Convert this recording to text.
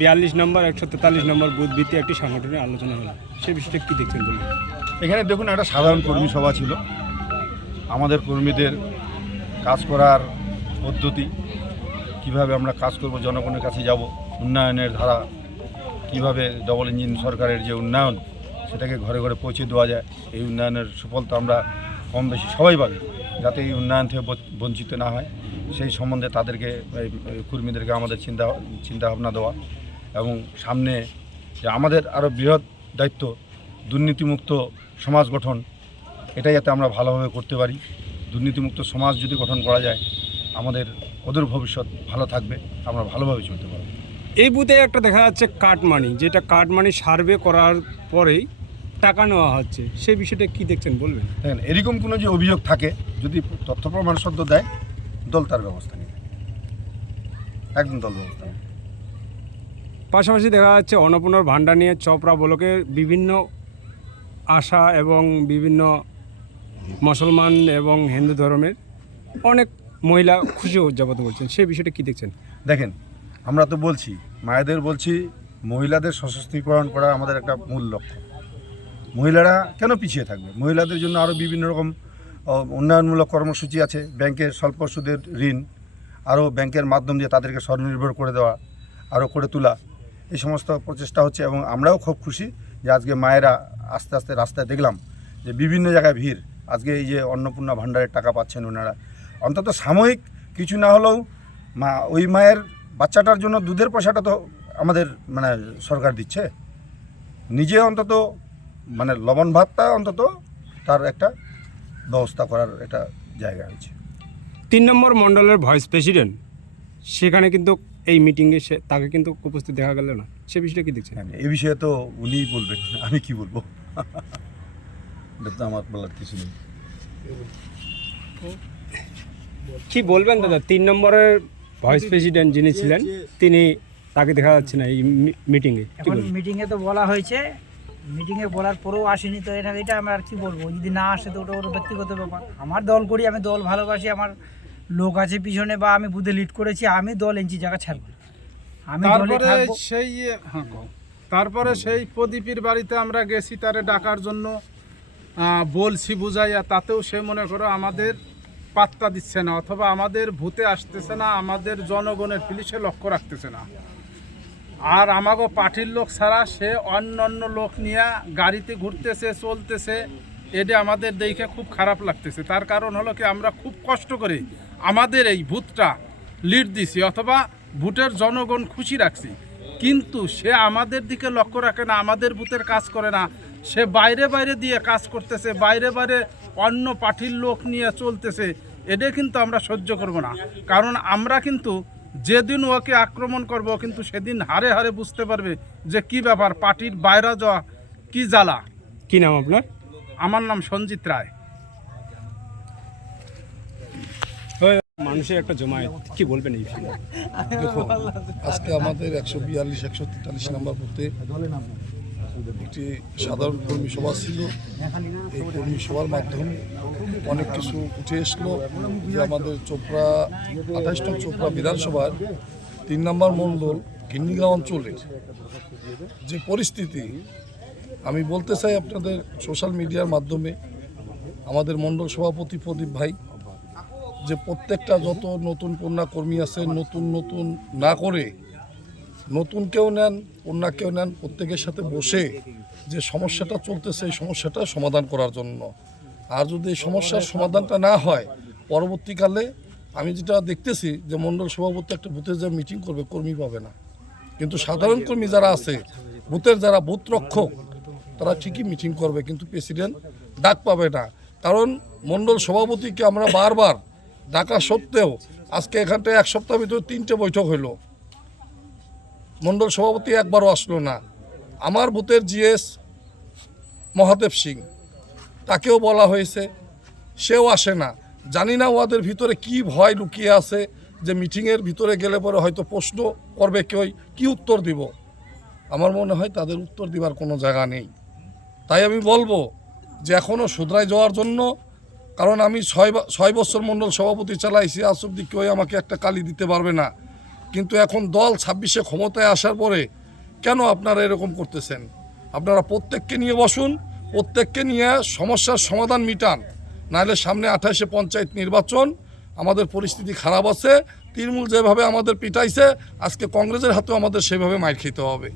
42 নম্বর 143 নম্বর booth ভিত্তিক একটি সংগঠনের আলোচনা হলো, সেই বিষয়টা কী দেখছেন বলুন? এখানে দেখুন একটা সাধারণ কর্মী সভা ছিল। আমাদের কর্মীদের কাজ করার পদ্ধতি, কিভাবে আমরা কাজ করব, জনগণের কাছে যাব, উন্নয়নের ধারা কিভাবে ডবল ইঞ্জিন সরকারের যে উন্নয়ন সেটাকে ঘরে ঘরে পৌঁছে দেওয়া যায়, এই উন্নয়নের সুফল তো আমরা কম বেশি সবাই পাবে, যাতে এই উন্নয়ন থেকে বঞ্চিত না হয় সেই সম্বন্ধে তাদেরকে কর্মীদেরকে আমাদের চিন্তাভাবনা দেওয়া এবং সামনে যে আমাদের আরও বৃহৎ দায়িত্ব দুর্নীতিমুক্ত সমাজ গঠন, এটা যাতে আমরা ভালোভাবে করতে পারি। দুর্নীতিমুক্ত সমাজ যদি গঠন করা যায় আমাদের অদূর ভবিষ্যৎ ভালো থাকবে, আমরা ভালোভাবে চলতে পারব। এই বুথে একটা দেখা যাচ্ছে কাট মানি, যেটা কাট মানি সার্ভে করার পরেই টাকা নেওয়া হচ্ছে, সেই বিষয়টা কী দেখছেন বলবেন? দেখেন, এরকম কোনো যে অভিযোগ থাকে, যদি তথ্য প্রমাণ সত্য দেয়, দল তার ব্যবস্থা নেবে, একদম দল ব্যবস্থা নেবে। পাশাপাশি দেখা যাচ্ছে অন্নপূর্ণার ভাণ্ডার নিয়ে চপড়া ব্লকের বিভিন্ন আশা এবং বিভিন্ন মুসলমান এবং হিন্দু ধর্মের অনেক মহিলা খুশি উদযাপন করছেন, সেই বিষয়টা কী দেখছেন? দেখেন, আমরা তো বলছি, মায়েদের বলছি, মহিলাদের সশক্তিকরণ করা আমাদের একটা মূল লক্ষ্য। মহিলারা কেন পিছিয়ে থাকবে? মহিলাদের জন্য আরও বিভিন্ন রকম উন্নয়নমূলক কর্মসূচি আছে, ব্যাংকের স্বল্প সুদের ঋণ, আরও ব্যাংকের মাধ্যম দিয়ে তাদেরকে স্বনির্ভর করে দেওয়া, আরও করে তোলা, এই সমস্ত প্রচেষ্টা হচ্ছে। এবং আমরাও খুব খুশি যে আজকে মায়েরা আস্তে আস্তে রাস্তায় দেখলাম যে বিভিন্ন জায়গায় ভিড়, আজকে এই যে অন্নপূর্ণা ভাণ্ডারের টাকা পাচ্ছেন ওনারা, অন্তত সাময়িক কিছু না হলেও ওই মায়ের বাচ্চাটার জন্য দুধের পয়সাটা তো আমাদের সরকার দিচ্ছে, নিজে অন্তত লবণ ভাতটা অন্তত তার একটা ব্যবস্থা করার একটা জায়গা হয়েছে। 3 নম্বর মণ্ডলের ভাইস প্রেসিডেন্ট সেখানে কিন্তু এই মিটিংয়ে তাকে কিন্তু উপস্থিত দেখা গেল না, সে বিষয়টা কি দেখছেন? এই বিষয়ে তো উনিই বলবেন, আমি কি বলবো, এটা তো আমার বলার কিছু নেই। কি বলবেন দাদা, 3 নম্বরের ভাইস প্রেসিডেন্ট যিনি ছিলেন তিনি, তাকে দেখা যাচ্ছে না এই মিটিংয়ে? এখন মিটিংয়ে তো বলা হয়েছে, মিটিংয়ে বলার পরেও আসেনি, তো এটা আমরা আর কি বলবো, যদি না আসে তো ওটা ওর ব্যক্তিগত ব্যাপার। আমার দল করি, আমি দল ভালোবাসি, আমার লোক আছে পিছনে, বা আমি বুথে লিড করেছি, আমি দল এনছি জায়গা ছাড়বো, আমি দলে থাকবো। তারপরে সেই প্রদীপের বাড়িতে আমরা গেছি তারে ডাকার জন্য, বলছি বুঝাইয়া, তাতেও সে মনে করো আমাদের পাত্তা দিচ্ছে না, অথবা আমাদের ভূতে আসতেছে না, আমাদের জনগণের পুলিশে লক্ষ্য রাখতেছে না। আর আমাগো পার্টির লোক ছাড়া সে অন্য লোক নিয়ে গাড়িতে ঘুরতেছে, চলতেছে, এটা আমাদের দেখে খুব খারাপ লাগতেছে। তার কারণ হলো কি, আমরা খুব কষ্ট করে আমাদের এই ভূতটা লিড দিছি, অথবা ভোটের জনগণ খুশি রাখছি, কিন্তু সে আমাদের দিকে লক্ষ্য রাখে না, আমাদের ভূতের কাজ করে না, সে বাইরে বাইরে দিয়ে কাজ করতেছে, বাইরে বাইরে অন্য পার্টির লোক নিয়ে চলতেছে। এটা কিন্তু আমরা সহ্য করব না, কারণ আমরা কিন্তু যেদিন ওকে আক্রমণ করব, কিন্তু সেদিন হারে হারে বুঝতে পারবে যে কি ব্যাপার, পার্টির বাইরে যাওয়া কি জ্বালা। কি নাম আপনার? আমার নাম সঞ্জিত রায়। মানুষের একটা জমায়েত, কি বলবেন এই বিষয়ে? দেখো, আজকে আমাদের 142 143 নম্বর বুথে একটি সাধারণ কর্মী সভা ছিল। এই কর্মী সভার মাধ্যমে অনেক কিছু উঠে আসলো, যে আমাদের চোপড়া 28 নং চোপড়া বিধানসভার 3 নম্বর মণ্ডল গিন্নিগাঁও অঞ্চলের যে পরিস্থিতি, আমি বলতে চাই আপনাদের সোশ্যাল মিডিয়ার মাধ্যমে, আমাদের মণ্ডল সভাপতি প্রদীপ ভাই, যে প্রত্যেকটা যত নতুন কন্যা কর্মী আছে, নতুন না করে নতুন কেউ নেন, কন্যা কেউ নেন, প্রত্যেকের সাথে বসে যে সমস্যাটা চলতেছে এই সমস্যাটা সমাধান করার জন্য। আর যদি এই সমস্যার সমাধানটা না হয়, পরবর্তীকালে আমি যেটা দেখতেছি যে মণ্ডল সভাপতি একটা বুথে যে মিটিং করবে, কর্মী পাবে না, কিন্তু সাধারণ কর্মী যারা আছে, বুথের যারা বুথ রক্ষক, তারা ঠিকই মিটিং করবে, কিন্তু প্রেসিডেন্ট ডাক পাবে না। কারণ মণ্ডল সভাপতিকে আমরা বারবার ডাকা সত্ত্বেও আজকে এখানটায় 1 সপ্তাহের ভিতরে 3টে বৈঠক হইল, মণ্ডল সভাপতি একবারও আসলো না। আমার বুথের জিএস মহাদেব সিং, তাকেও বলা হয়েছে, সেও আসে না। জানি না ওদের ভিতরে কি ভয় লুকিয়ে আছে, যে মিটিংয়ের ভিতরে গেলে পরে হয়তো প্রশ্ন করবে কেউ, কি উত্তর দিব। আমার মনে হয় তাদের উত্তর দিবার কোনো জায়গা নেই। তাই আমি বলবো যে এখনও শুধরাই যাওয়ার জন্য, কারণ আমি 6 বছর মণ্ডল সভাপতি চালাইছি, আজ অব্দি কেউ আমাকে একটা কালি দিতে পারবে না। কিন্তু এখন দল 26-এ ক্ষমতায় আসার পরে কেন আপনারা এরকম করতেছেন? আপনারা প্রত্যেককে নিয়ে বসুন, প্রত্যেককে নিয়ে সমস্যার সমাধান মিটান, নাহলে সামনে 28-এ পঞ্চায়েত নির্বাচন, আমাদের পরিস্থিতি খারাপ আছে। তৃণমূল যেভাবে আমাদের পিটাইছে, আজকে কংগ্রেসের হাতেও আমাদের সেভাবে মাইর খেতে হবে।